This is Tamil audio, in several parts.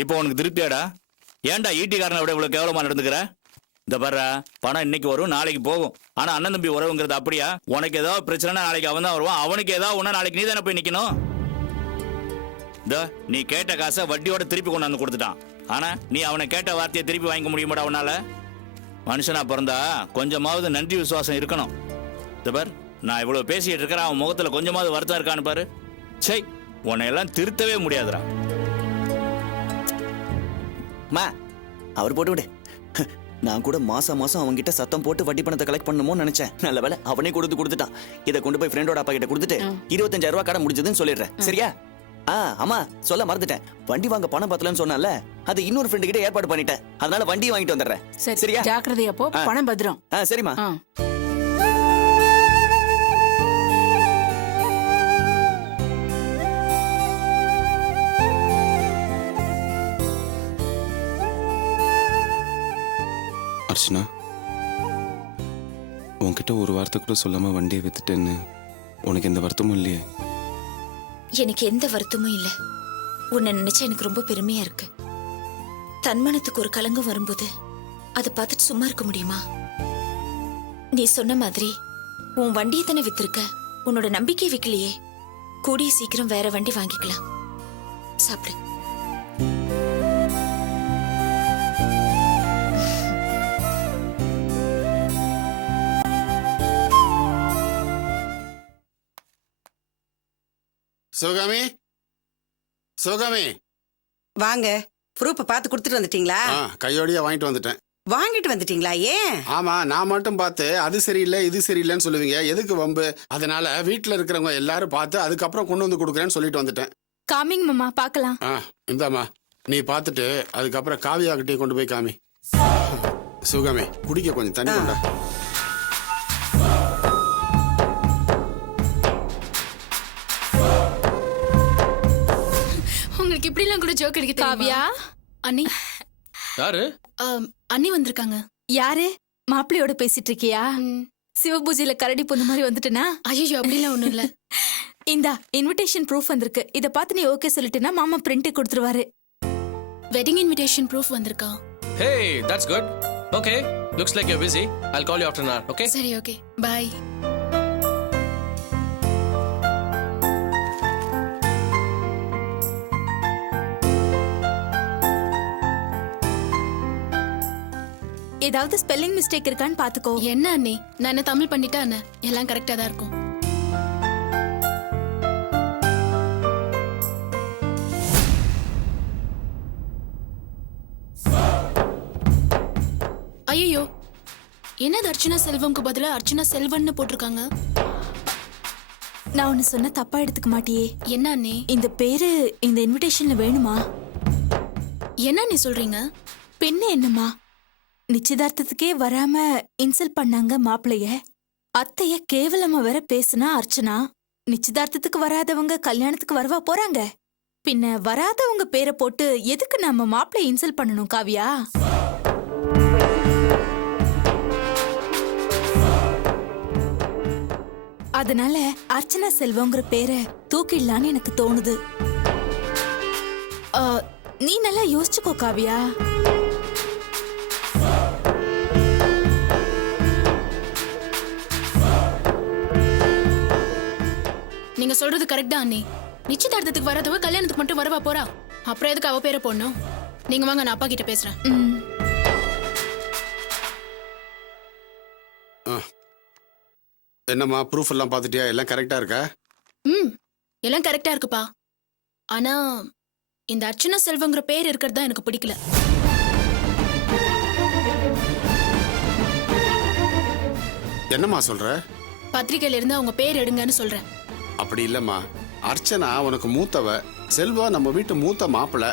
இப்போ உனக்கு திருப்தியாடா? ஏன்டா ஈட்டிக்காரனை விட இவ்வளவு கேவலமா நடந்துக்கிற? இந்த பாரு, பணம் இன்னைக்கு வரும் நாளைக்கு போகும். ஆனா அண்ணன் தம்பி உறவுங்கிறது அப்படியா? உனக்கு ஏதாவது பிரச்சனை நாளைக்கு அவன் தான் வருவான், அவனுக்கு ஏதாவது ஒண்ணா நாளைக்கு நீ தானே போய் நிக்கணும். நீ கேட்ட காசை வட்டியோட திருப்பி கொண்டாந்து கொடுத்துட்டான். ஆனா நீ அவனை கேட்ட வார்த்தையை திருப்பி வாங்கிக்க முடியுமாடா அவனால? மனுஷனா பிறந்தா கொஞ்சமாவது நன்றி விசுவாசம் இருக்கணும். இந்த பார், நான் இவ்வளவு பேசிட்டு இருக்கிறேன், அவன் முகத்துல கொஞ்சமாவது வருத்தம் இருக்கான்னு பாரு. சை, உன்னை எல்லாம் திருத்தவே முடியாதுடா. அவர் போட்டு விடு. நான் கூட மாசம் அவன்கிட்ட சத்தம் போட்டு வட்டி பணத்தை கலெக்ட் பண்ணணுமோ நினைச்சேன். நல்ல வேலை அவனே கொடுத்துட்டான். இதை கொண்டு போய் ஃப்ரெண்டோட அப்பா கிட்ட கொடுத்துட்டு 25,000 ரூபாய் கடை முடிஞ்சதுன்னு சொல்லிடுறேன். சரியா? ஆமா, சொல்ல மறந்துட்டேன். வண்டி வாங்க பணம் பத்தலன்னு சொன்னால அது இன்னொரு ஃப்ரெண்டு கிட்ட ஏற்பாடு பண்ணிட்டேன். அதனால வண்டியை வாங்கிட்டு வந்துடுறேன். சரியா? ஜாக்கிரதையா போ, பணம் பத்திரம். சரிம்மா. அர்ச்சனா, உன்கிட்ட ஒரு வார்த்தை கூட சொல்லாம வண்டியை வித்துட்டேன்னு உனக்கு எந்த வருத்தமும் இல்லையே? எனக்கு எந்த வருத்தமும் இல்ல. உன்னை நினைச்சா எனக்கு ரொம்ப பெருமையா இருக்கு. தன்மானத்துக்கு ஒரு கலங்கம் வரும்போது அதை பார்த்துட்டு சும்மா இருக்க முடியுமா? நீ சொன்ன மாதிரி உன் வண்டியை தானே வித்திருக்க, உன்னோட நம்பிக்கை விக்கலையே. கூடிய சீக்கிரம் வேற வண்டி வாங்கிக்கலாம். சாப்பிடு. சிவகாமி, சிவகாமி, வாங்க. ப்ரூஃப் பார்த்து கொடுத்துட்டு வந்துட்டீங்களா? கையோடய வாங்கிட்டு வந்துட்டேன். வாங்கிட்டு வந்துட்டீங்களா? ஏன்? ஆமா, நான் மட்டும் பார்த்து அது சரியில்லை இது சரியில்லைன்னு சொல்லுவீங்க, எதுக்கு வம்பு? அதனால வீட்டுல இருக்கிறவங்க எல்லாரும் பார்த்து அதுக்கப்புறம் கொண்டு வந்து கொடுக்குறேன்னு சொல்லிட்டு வந்துட்டேன். காமிங் மாமா, பார்க்கலாம். இந்தாம்மா, நீ பார்த்துட்டு அதுக்கப்புறம் காவியாக்கிட்டே கொண்டு போய் காமி. சிவகாமி, குடிக்க கொஞ்சம் தண்ணி கொண்டா. உங்களுக்கு இப்படி எல்லாம் கூட ஜோக் அடிக்க காவியா? அண்ணி யாரு? அண்ணி வந்திருக்காங்க. யாரு? மாப்பிள்ளையோட பேசிட்டு இருக்கியா? சிவபூஜையில கரடி பொண்ணு மாதிரி வந்துட்டேனா? ஐயோ, அப்படிலாம் ஒண்ணும் இல்ல. இந்தா இன்விடேஷன் ப்ரூஃப் வந்திருக்கு. இத பார்த்து நீ ஓகே சொல்லிட்டேனா மாமா பிரிண்ட் கொடுத்துருவாரு. வெட்டிங் இன்விடேஷன் ப்ரூஃப் வந்திருக்கா? Hey, that's good. Okay, looks like you're busy. I'll call you after an hour, okay? சரி, ஓகே. பை. ஏதாவது ஸ்பெல்லிங் மிஸ்டேக் இருக்கான்னு பாத்துக்கோ. என்ன அண்ணி, நான் என்ன தமிழ் பண்ணிட்டா என்ன? எல்லாம் கரெக்டா தான் இருக்கும். ஐயோ, என்னது அர்ச்சனா செல்வம்க்கு பதிலா அர்ச்சனா செல்வன்னு போட்டிருக்காங்க? நான் ஒன்னு சொன்ன தப்பா எடுத்துக்க மாட்டியே? என்ன அண்ணி, இந்த பேரு இந்த இன்விடேஷன்ல வேணுமா? என்ன நீ சொல்றீங்க? பின்ன என்னமா, நிச்சயதார்த்தத்துக்கே வராம இன்சல்ட் பண்ணாங்க மாப்பிளைய. அத்தைய கேவலமா வேற பேசுனா அர்ச்சனா. நிச்சயதார்த்தத்துக்கு வராதவங்க கல்யாணத்துக்கு வரவா போறாங்க? பின்ன வராதவங்க பேரை போட்டு எதுக்கு நம்ம மாப்பிளைய இன்சல்ட் பண்ணணும் காவியா? அதனால அர்ச்சனா செல்வங்கிற பேரை தூக்கிடலான்னு எனக்கு தோணுது. நீ நல்லா யோசிச்சுக்கோ காவியா. நீங்க சொல்றது கரெக்ட் தான் அண்ணி. நிச்சயதார்த்தத்துக்கு வரதவ கல்யாணத்துக்கு மட்டும் வரவா போறா? அப்புறம் எதுக்கு அவ பேரை போடணும்? நீங்க வாங்க, நான் அப்பா கிட்ட பேசுறேன். என்னம்மா, ப்ரூஃப் எல்லாம் பார்த்துட்டியா? எல்லாம் கரெக்டா இருக்கா? எல்லாம் கரெக்டா இருக்குப்பா. ஆனா இந்த அர்ச்சனா செல்வங்கிற பேர் இருக்கிறது தான் எனக்கு பிடிக்கல. என்னம்மா சொல்ற? பத்திரிகையில இருந்து அவங்க பேர் எடுங்கன்னு சொல்றேன். அப்படி இல்லம்மா, அர்ச்சனா உனக்கு மூத்தவ, செல்வா நம்ம வீட்டு மூத்த மாப்பிள்ள.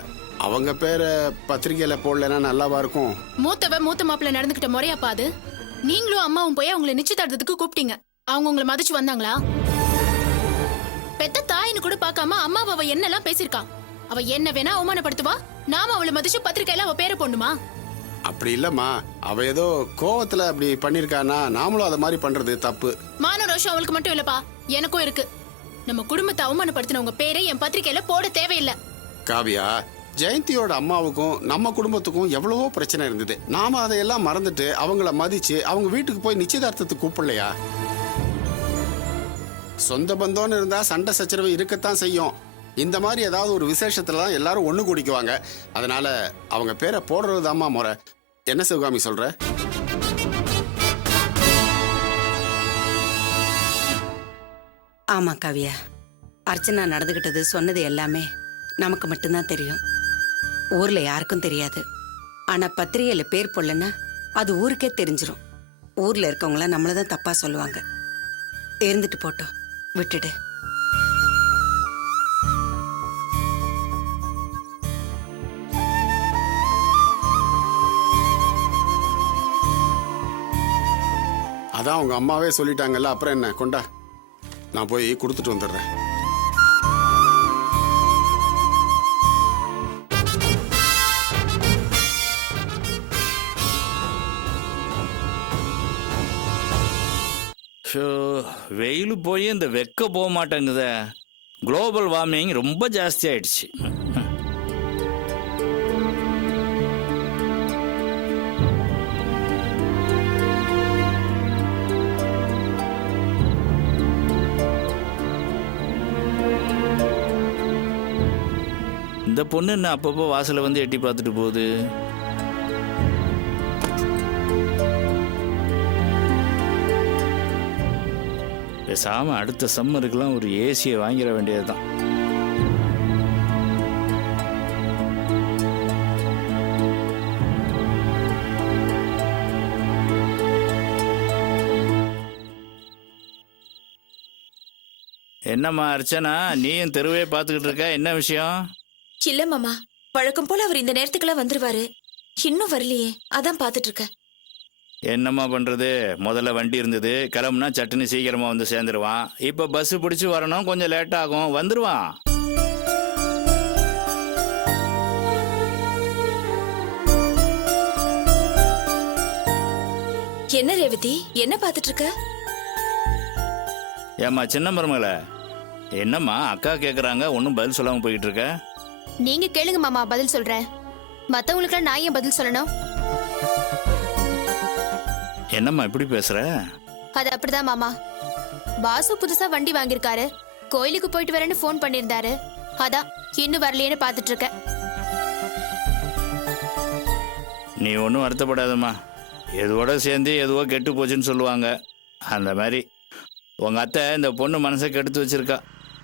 அவங்க பேரை பத்திரிகையில போடலன்னா நல்லாவா இருக்கும்? மூத்த மாப்பிள்ள நடந்துகிட்ட முறையாப்பா அது? நீங்களும் அம்மாவும் போய் அவங்களை நிச்சயதார்த்தத்துக்கு கூப்பிட்டீங்க. அவங்க உங்களை மதிச்சு வந்தாங்களா? பெத்த தாயின்னு கூட பார்க்காம அம்மாவை அவ என்னெல்லாம் பேசிருக்கா. அவ என்ன வேணா அவமானப்படுத்துவா, நாம அவளை மதிச்சு பத்திரிக்கையில அவ பேரை போடணுமா? அப்படி இல்லம்மா, அவ ஏதோ கோவத்துல அப்படி பண்ணிருக்கானா, நாமளும் அத மாதிரி பண்றது தப்பு. மான ரோஷம் அவளுக்கு மட்டும் இல்லப்பா, எனக்கும் இருக்கு. நம்ம குடும்பத்தை அவமானப்படுத்தின உங்க பேரை என் பத்திரிக்கையில போட தேவையில்லை. காவியா, ஜெயந்தியோட அம்மாவுக்கும் நம்ம குடும்பத்துக்கும் எவ்வளவோ பிரச்சனை இருந்தது. நாம அதையெல்லாம் மறந்துட்டு அவங்கள மதிச்சு அவங்க வீட்டுக்கு போய் நிச்சயதார்த்தத்துக்கு கூப்பிடலையா? சொந்த பந்தம்னு இருந்தா சண்டை சச்சரவு இருக்கத்தான் செய்யும். இந்த மாதிரி ஏதாவது ஒரு விசேஷத்துல தான் எல்லாரும் ஒண்ணு கூடிக்குவாங்க. அதனால அவங்க பேரை போடுறதுதாம்மா முறை. என்ன சிவகாமி சொல்ற? ஆமா காவியா, அர்ச்சனா நடந்துகிட்டது சொன்னது எல்லாமே நமக்கு மட்டும்தான் தெரியும். ஊர்ல யாருக்கும் தெரியாது. ஆனா பத்திரிகையில பேர் போடலன்னா அது ஊருக்கே தெரிஞ்சிரும். ஊர்ல இருக்கவங்கள நம்மளதான் தப்பா சொல்லுவாங்க. இருந்துட்டு போட்டோம், விட்டுடு. அதான் உங்க அம்மாவே சொல்லிட்டாங்கல்ல, அப்புறம் என்ன? கொண்டா, நான் போய் கொடுத்துட்டு வந்துடுறேன். ஷோ, வெயில் போய் இந்த வெக்க போக மாட்டேங்குதே. குளோபல் வார்மிங் ரொம்ப ஜாஸ்தி ஆயிடுச்சு. இந்த பொண்ணு என்ன அப்பப்போ வாசலை வந்து எட்டி பார்த்துட்டு போகுது? பேசாம அடுத்த சம்மருக்குலாம் ஒரு ஏசியை வாங்கிட வேண்டியதுதான். என்னம்மா அர்ச்சனா, நீயும் தெருவே பார்த்துக்கிட்டு இருக்க? என்ன விஷயம்? இல்ல மாமா, வழக்கம் போல அவர் இந்த நேரத்துக்குலாம் வந்துருவாரு. இன்னும் வரலையே, அதான் பாத்துட்டு இருக்கேன். என்னம்மா பண்றது? முதல்ல வண்டி இருந்தது, கிளம்புனா சட்டுன்னு சீக்கிரமா வந்து சேர்ந்துருவான். இப்ப பஸ் பிடிச்சு வரணும், கொஞ்சம் லேட் ஆகும், வந்துருவான். என்ன ரேவதி, என்ன பாத்துட்டு இருக்க? ஏம்மா சின்ன மருமகளே, என்னம்மா அக்கா கேக்குறாங்க, ஒன்னும் பதில் சொல்லாம போயிட்டு இருக்க? நீங்க கேளுங்க மாமா, பதில் சொல்றேன். மத்தவங்களுக்கு நான் ஏன் பதில் சொல்லணும்? என்னம்மா இப்படி பேசுற? அது அப்படிதான் மாமா. பாசு புதுசா வண்டி வாங்கியிருக்காரு. கோயிலுக்கு போயிட்டு வரேன்னு ஃபோன் பண்ணியிருந்தாரு. அதான் இன்னும் வரலையேன்னு பாத்துட்டு இருக்கேன். நீ ஒன்றும் வருத்தப்படாதம்மா. எதுவோட சேர்ந்து எதுவோ கெட்டு போச்சுன்னு சொல்லுவாங்க. அந்த மாதிரி உங்க அத்தை இந்த பொண்ணு மனசை கெடுத்து வச்சிருக்கா.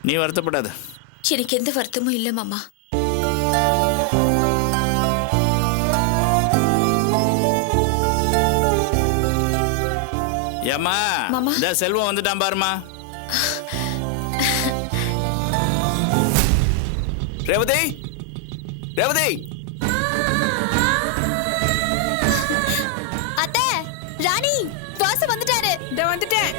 நீ வருத்தப்படாத. எனக்கு எந்த வருத்தமும் இல்ல மாமா. ஏம்மா, மாமா. இந்த செல்வம் வந்துட்டான் பாருமா. ரேவதி, ரேவதி, அத்தை, ராணி, பாசு வந்துட்டாரு. இந்த வந்துட்டேன்.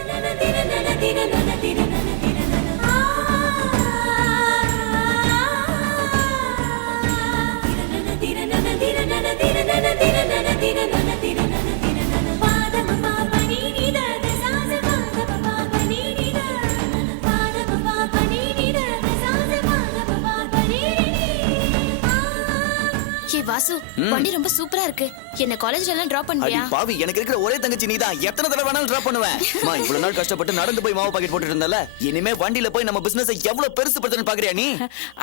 வாசு, வண்டி ரொம்ப சூப்பரா இருக்கு. என்ன காலேஜ்ல எல்லாம் டிராப் அடி பண்ணுவியா? பாவி, எனக்கு இருக்கிற ஒரே தங்கச்சி நீதான். எத்தனை தடவை வேணாலும் டிராப் பண்ணுவேன். அம்மா, இவ்வளவு நாள் கஷ்டப்பட்டு நடந்து போய் மாவு பாக்கெட் போட்டுட்டு இருந்தல, இனிமே வண்டியில போய் நம்ம பிசினஸ் எவ்வளவு பெருசு படுத்துன்னு பாக்குறியா நீ?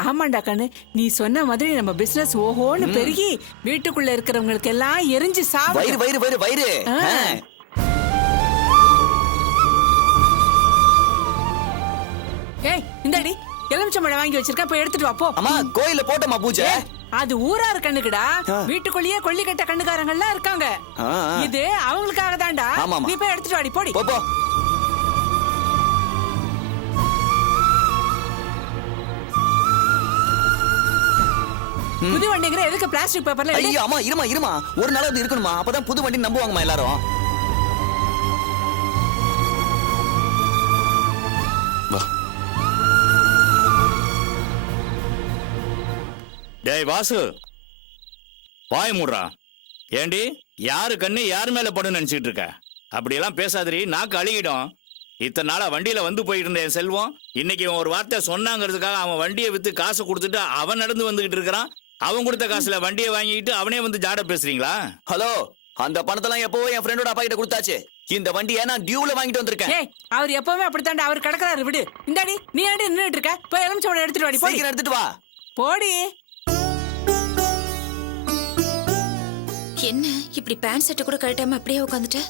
ஆமாண்டா கண்ணு, நீ சொன்ன மாதிரி நம்ம பிசினஸ் ஓஹோன்னு பெருகி வீட்டுக்குள்ள இருக்கிறவங்களுக்கு எல்லாம் எரிஞ்சு சாவு. வயிறு வயிறு வயிறு வயிறு. ஏய், இந்தாடி எலுமிச்சம்பழம் வாங்கி வச்சிருக்க, போய் எடுத்துட்டு வா போ. அம்மா, கோயில்ல போட்டோமா பூஜை? அது ஊரார் கண்ணுக்குடா. வீட்டுக்குள்ளேயே கொள்ளிக்கட்ட கண்ணுக்காரங்க எல்லாம் இருக்காங்க. இது அவங்களுக்காக தான்டா. நீ போய் எடுத்துட்டு வாடி, போடி. போ போ. புது வண்டிங்கிற எதுக்கு பிளாஸ்டிக் பேப்பர்ல? ஐயோ அம்மா, இருமா இருமா, ஒரு நாள் அது இருக்கணுமா? அப்பதான் புது வண்டி நம்புவாங்கம்மா எல்லாரும். வா. டேய் வாசு, வாய் மூடுறா. ஏண்டி, யாரு கண்ணு யாரு மேல படும் நினைச்சிட்டு இருக்க? அப்படியெல்லாம் பேசாதரி, நாக்கு அழுகிடும். இத்தனை நாளா வண்டியில வந்து போயிட்டு இருந்த என் செல்வம், இன்னைக்கு இவன் ஒரு வார்த்தை சொன்னாங்கிறதுக்காக அவன் வண்டியை வித்து காசு கொடுத்துட்டு அவன் நடந்து வந்துகிட்டு இருக்கிறான். அவன் கொடுத்த காசுல வண்டியை வாங்கிட்டு அவனே வந்து ஜாட பேசுறீங்களா? ஹலோ, அந்த பணத்தெல்லாம் எப்போ என் ஃப்ரெண்டோட அப்பா கிட்ட கொடுத்தாச்சு. இந்த வண்டியை நான் டியூல வாங்கிட்டு வந்திருக்கேன். ஏய், அவர் எப்பவுமே அப்படித்தாண்டா, அவர் கிடக்குறாரு, விடு. இந்தாடி, நீ ஏன்டி நின்னுட்டு இருக்க? போய் எலுமிச்சம்பழம் எடுத்துட்டு வாடி, போடி. சீக்கிரம் எடுத்துட்டு வா. போடி. என்ன இப்படி பேண்ட் செட்டு கூட கழட்டாம அப்படியே உட்காந்துட்ட?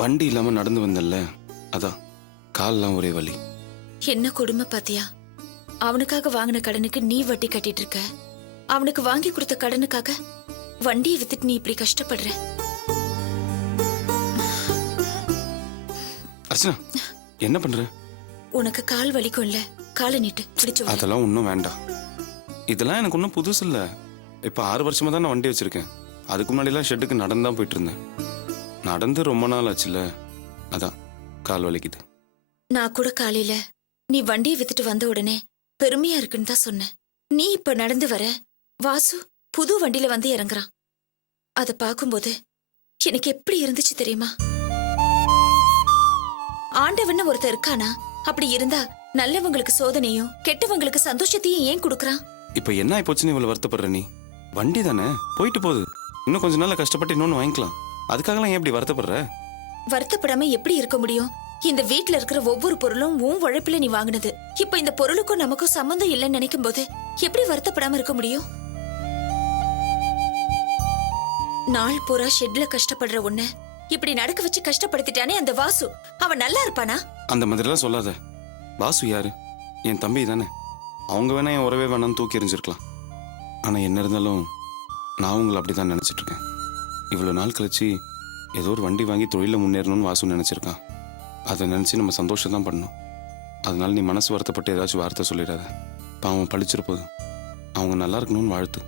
வண்டி இல்லாம நடந்து வந்தல்ல, அதான் கால்லாம் ஒரே வலி. என்ன கொடுமை பாத்தியா? அவனுக்காக வாங்கின கடனுக்கு நீ வட்டி கட்டிட்டு இருக்க. அவனுக்கு வாங்கி கொடுத்த கடனுக்காக வண்டியை வித்துட்டு நீ இப்படி கஷ்டப்படுற. அர்ச்சனா, என்ன பண்ற? உனக்கு கால் வலிக்கும்ல, காலை நீட்டு, பிடிச்சு வா. அதெல்லாம் ஒன்றும் வேண்டாம். இதெல்லாம் எனக்கு ஒன்றும் புதுசு இல்லை. இப்போ 6 வருஷமா தான் நான் வண்டி வச்சிருக்கேன். அதுக்கு முன்னாடிலாம் ஷெட்டுக்கு நடந்து தான் போயிட்டு இருந்தேன். நடந்து ரொம்ப நாள் ஆச்சுல்ல, அதான் கால் வலிக்குது. நான் கூட காலையில நீ வண்டியை வித்துட்டு வந்த உடனே பெருமையா இருக்குன்னு தான் சொன்னேன். நீ இப்ப நடந்து வர, வாசு புது வண்டியில வந்து இறங்குறான். அத பாக்கும்போது எனக்கு எப்படி இருந்துச்சு தெரியுமா? ஆண்டவன்னு ஒருத்தர் இருக்கானா? அப்படி இருந்தா நல்லவங்களுக்கு சோதனையும் கெட்டவங்களுக்கு சந்தோஷத்தையும் ஏன் கொடுக்கறான்? இப்போ என்ன ஆயிப்போச்சுன்னு இவ்வளவு வருத்தப்படுற நீ? வண்டி தானே, போயிட்டு போகுது. இன்னும் கொஞ்ச நாள்ல கஷ்டப்பட்டு இன்னொன்னு வாங்கிக்கலாம். அதுக்காகலாம் ஏன் இப்படி வருத்தப்படுற? வருத்தப்படாம எப்படி இருக்க முடியும்? இந்த வீட்ல இருக்கிற ஒவ்வொரு பொருளும் உன் உழைப்புல நீ வாங்கினது. இப்ப இந்த பொருளுக்கும் நமக்கும் சம்பந்தம் இல்லைன்னு நினைக்கும் போது எப்படி வருத்தப்படாம இருக்க முடியும்? நாள் பூரா ஷெட்ல கஷ்டப்படுற உன்னை இப்படி நடக்க வச்சு கஷ்டப்படுத்திட்டானே அந்த வாசு, அவன் நல்லா இருப்பானா? அந்த மாதிரிலாம் சொல்லாத. வாசு யாரு? என் தம்பி தானே. அவங்க வேணா என் உறவே வேணான்னு தூக்கி எறிஞ்சிருக்கலாம். ஆனா என்ன இருந்தாலும் நான் உங்களை அப்படிதான் நினைச்சிட்டு இருக்கேன். இவ்வளவு நாள் கழிச்சு ஏதோ ஒரு வண்டி வாங்கி தொழில முன்னேறணும்னு வாசு நினைச்சிருக்கான். அதை நினைச்சு நம்ம சந்தோஷம் தான் பண்ணணும். அதனால நீ மனசு வருத்தப்பட்டு ஏதாச்சும் வார்த்தை சொல்லிடாத. பாவம் பழிச்சிரு போது. அவங்க நல்லா இருக்கணும்னு வாழ்த்து.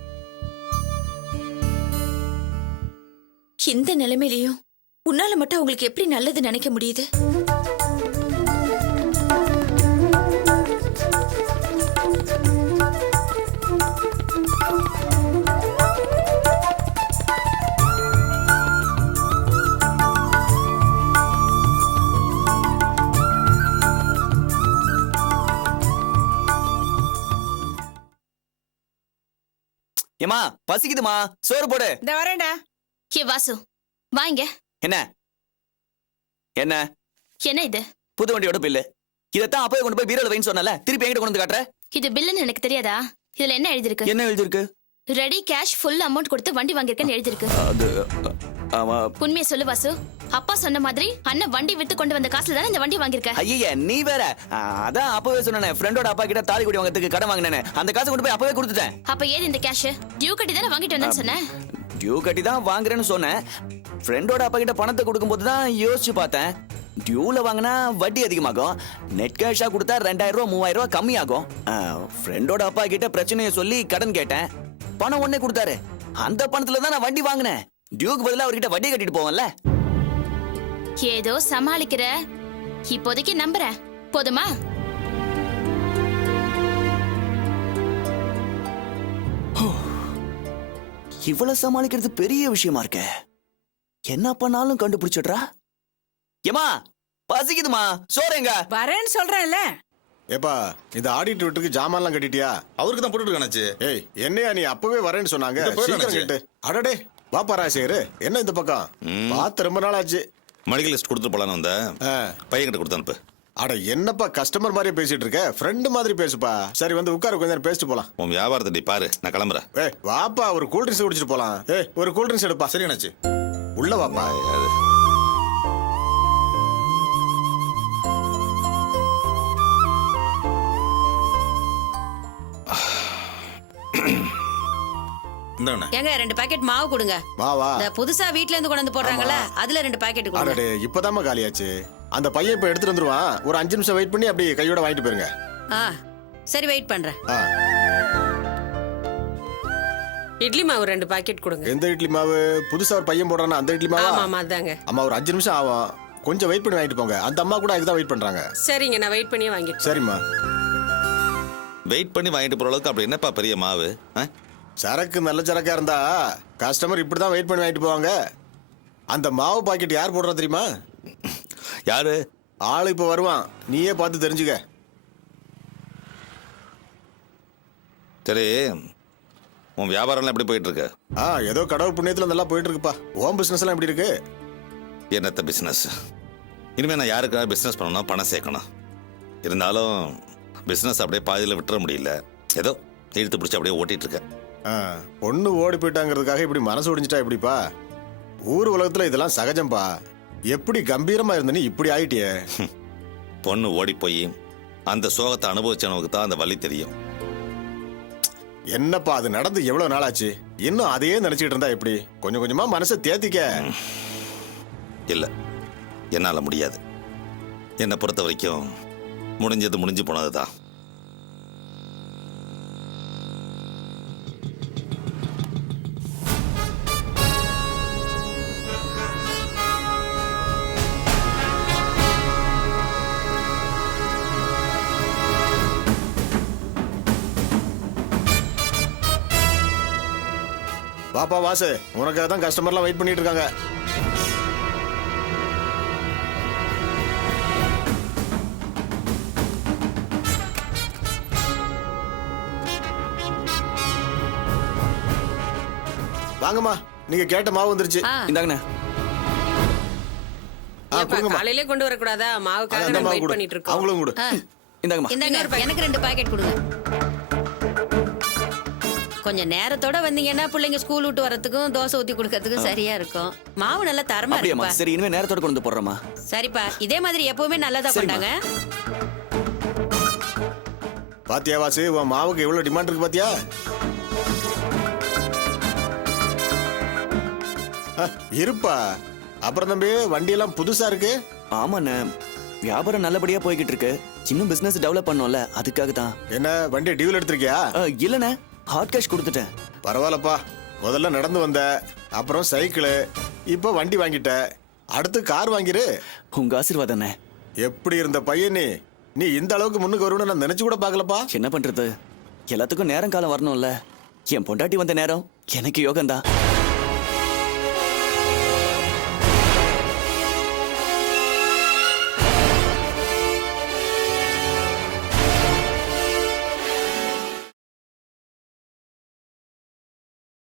இந்த நிலைமையிலையும் உன்னால மட்டும் அவங்களுக்கு எப்படி நல்லது நினைக்க முடியுது? ஏமா, பசிக்குதுமா, சோறு போடு. இந்த வரேன்டா. ஏ வாசு, வாங்க. என்ன என்ன என்ன இது? புது வண்டியோட பில்லு. இதைத்தான் அப்பவே கொண்டு போய் பீரோல வைன்னு சொன்னல, திருப்பி என்கிட்ட கொண்டு வந்து காட்டுற. இது பில்லுன்னு எனக்கு தெரியாதா? இதுல என்ன எழுதிருக்கு? என்ன எழுதிருக்கு? ரெடி கேஷ் ஃபுல் அமௌண்ட் கொடுத்து வண்டி வாங்கியிருக்கேன்னு எழுதிருக்கு. அது ஆமா. உண்மையை சொல்லு வாசு. அப்பா சொன்ன மாதிரி அண்ணன் வண்டி வித்து கொண்டு வந்த காசுல தானே இந்த வண்டி வாங்கியிருக்க. ஐயா, நீ வேற. அதான் அப்பவே சொன்னேன், ஃப்ரெண்டோட அப்பா கிட்ட தாலி கொடி வாங்கறதுக்கு கடன் வாங்கினேனே, அந்த காசை கொண்டு போய் அப்பவே கொடுத்துட்டேன். அப்ப ஏது இந்த கேஷ்? டியூ கட்டி தானே வாங்கிட்டு வந்தேன்னு சொன்னேன். டியூ கட்டி தான் வாங்குறேன்னு சொன்னேன். ஃப்ரெண்டோட அப்பா கிட்ட பணத்தை கொடுக்கும்போது தான் யோசிச்சு பார்த்தேன், டியூல வாங்கினா வட்டி அதிகமாகும், நெட் கேஷா கொடுத்தா 2000 ரூபா 3000 ரூபா கம்மியாகும். ஃப்ரெண்டோட அப்பா கிட்ட பிரச்சனையை சொல்லி கடன் கேட்டேன், பணம் உடனே கொடுத்தாரு. அந்த பணத்துல தான் நான் வண்டி வாங்கினேன். டியூக்கு பதிலா அவர்கிட்ட வட்டி கட்டிட்டு போவேன்ல. ஏதோ சமாளிக்கிற, இப்போதைக்கு நம்புறேன், போதுமா? இவ்வளவு சமாளிக்கிறது பெரிய விஷயமா இருக்க. என்ன பண்ணாலும் கண்டுபிடிச்சிடுறா. ஏமா, பசிக்குதுமா, சோறேங்க. வரேன்னு சொல்றேன்ல. ஏப்பா, இந்த ஆடிட் வீட்டுக்கு ஜாமான்லாம் கட்டிட்டியா? அவருக்கு தான் போட்டுட்டு இருக்கானே. ஏய், என்னையா நீ அப்பவே வரேன்னு சொன்னாங்க? சீக்கிரம் கட்டு. அடடே, வாப்பா ராஜசேகர், என்ன இந்த பக்கம்? பார்த்து ரொம்ப நாள் ஆச்சு. மெடிக்கல் லிஸ்ட் கொடுத்துட்டு போலான்னு வந்தேன். பையன் கிட்ட கொடுத்து அனுப்பு. அட என்னப்பா கஸ்டமர் மாதிரியே பேசிட்டு இருக்க? ஃப்ரெண்டு மாதிரி பேசுப்பா. சரி, வந்து உட்கார, கொஞ்ச நேரம் பேசிட்டு போலாம். உன் வியாபாரத்தை நீ பாரு, நான் கிளம்புறேன். ஏய் வாப்பா, ஒரு கூல் ட்ரிங்க்ஸ் குடிச்சிட்டு போலாம். ஏய், ஒரு கூல் ட்ரிங்க்ஸ் எடுப்பா. சரி என்னாச்சு? உள்ள வாப்பா. ஏங்க 2 பாக்கெட் மாவு கொடுங்க. மாவா? இந்த புதுசா வீட்ல இருந்து கொண்டு வந்து போடுறாங்கல, அதுல 2 பாக்கெட் கொடுங்க. அடடே, இப்பதாம்மா காலியாச்சு. அந்த பையன் இப்ப எடுத்துட்டு வந்துருவான். ஒரு 5 நிமிஷம் வெயிட் பண்ணி அப்படியே கையோட வாங்கிட்டு போயிருங்க. சரி, வெயிட் பண்றேன். இட்லி மாவு 2 பாக்கெட் கொடுங்க. எந்த இட்லி மாவு? புதுசா ஒரு பையன் போடுறானா அந்த இட்லி மாவா? ஆமா, அதாங்க. அம்மா, ஒரு 5 நிமிஷம் ஆகும், கொஞ்சம் வெயிட் பண்ணி வாங்கிட்டு போங்க. அந்த அம்மா கூட அதுதான் வெயிட் பண்றாங்க. சரிங்க, நான் வெயிட் பண்ணி வாங்கிட்டு. சரிம்மா. வெயிட் பண்ணி வாங்கிட்டு போற அளவுக்கு அப்படி என்னப்பா பெரிய மாவு? சரக்கு நல்ல சரக்கா இருந்தா கஸ்டமர் இப்படிதான் வெயிட் பண்ணி வாங்கிட்டு போவாங்க. அந்த மாவு பாக்கெட் யார் போடுறா தெரியுமா? யாரு? ஆளு இப்ப வருவான், நீயே பார்த்து தெரிஞ்சுக்க. சரி, உன் வியாபாரம்லாம் எப்படி போயிட்டு இருக்கு? ஏதோ கடவுள் புண்ணியத்துல நல்லா போயிட்டு இருக்குப்பா. ஓம் பிசினஸ் எல்லாம் எப்படி இருக்கு? என்னத்த பிஸ்னஸ்? இனிமேல் நான் யாருக்காக பிஸ்னஸ் பண்ணணும், பணம் சேர்க்கணும். இருந்தாலும் பிஸ்னஸ் அப்படியே பாதியில் விட்டுற முடியல. ஏதோ இழுத்து பிடிச்சி அப்படியே ஓட்டிட்டு இருக்கேன். பொண்ணு ஓடி போயிட்டாங்கிறதுக்காக இப்படி மனசு ஒடிஞ்சிட்டா எப்படிப்பா? ஊர் உலகத்துல இதெல்லாம் சகஜம்பா. எப்படி கம்பீரமா இருந்த நீ இப்படி ஆயிட்டியே. பொண்ணு ஓடி போய் அந்த சோகத்தை அனுபவிச்சவனுக்கு தான் அந்த வலி தெரியும். என்னப்பா அது நடந்து எவ்வளவு நாள் ஆச்சு? இன்னும் அதையே நினைச்சிட்டு இருந்தா எப்படி? கொஞ்சம் கொஞ்சமா மனசை தேத்திக்க. இல்லை, என்னால் முடியாது. என்னை பொறுத்த வரைக்கும் முடிஞ்சது முடிஞ்சு போனதுதான். வாப்பா வாசு, உனக்காக தான் கஸ்டமர்லாம் வெயிட் பண்ணிட்டு இருக்காங்க. வாங்கம்மா, நீங்க கேட்ட மாவு வந்துருச்சு. இந்தாங்கண்ணே. காலையிலே கொண்டு வரக்கூடாதா? மாவுக்காக நம்ம வெயிட் பண்ணிட்டு இருக்கோம். அவங்களும் கொடு. இந்தாங்கம்மா. எனக்கு 2 பாக்கெட் கொடுங்க. கொஞ்சம் நேரத்தோட வந்தீங்கன்னா பிள்ளைங்க ஸ்கூல் விட்டு வரதுக்கும் தோசை ஊத்தி கொடுக்கறதுக்கும் சரியா இருக்கும். மாவு நல்லா தரமா அப்படியாம்மா? இருக்குப்பா. சரி, இனிமே நேரத்தோட கொண்டு வந்து போடுறோம்மா. சரிப்பா, இதே மாதிரி எப்பவுமே நல்லதா சரிம்மா. பண்ணாங்க. பாத்தியா வாசு, உன் மாவுக்கு எவ்வளவு டிமாண்ட் இருக்கு பாத்தியா? இருப்பா. அப்புறம் தம்பி, வண்டி எல்லாம் புதுசா இருக்கு. ஆமாண்ணே, வியாபாரம் நல்லபடியா போய்கிட்டு இருக்கு. இன்னும் பிசினஸ் டெவலப் பண்ணோம்ல, அதுக்காக தான். என்ன வண்டி டியூல் எடுத்திருக்கியா? இல்லண்ணே, ஹாட் கேஷ் கொடுத்துட்டேன். பரவாயில்லப்பா. முதல்ல நடந்து வந்த, அப்புறம் சைக்கிள், இப்போ வண்டி வாங்கிட்ட. அடுத்து கார் வாங்கிரு. உங்க ஆசீர்வாதண்ணே. எப்படி இருந்த பையன் நீ? நீ இந்த அளவுக்கு முன்னுக்கு வரும்னு நான் நினைச்சு கூட பார்க்கலப்பா. என்ன பண்றது, எல்லாத்துக்கும் நேரம் காலம் வரணும்ல. என் பொண்டாட்டி வந்த நேரம் எனக்கு யோகம்தான்.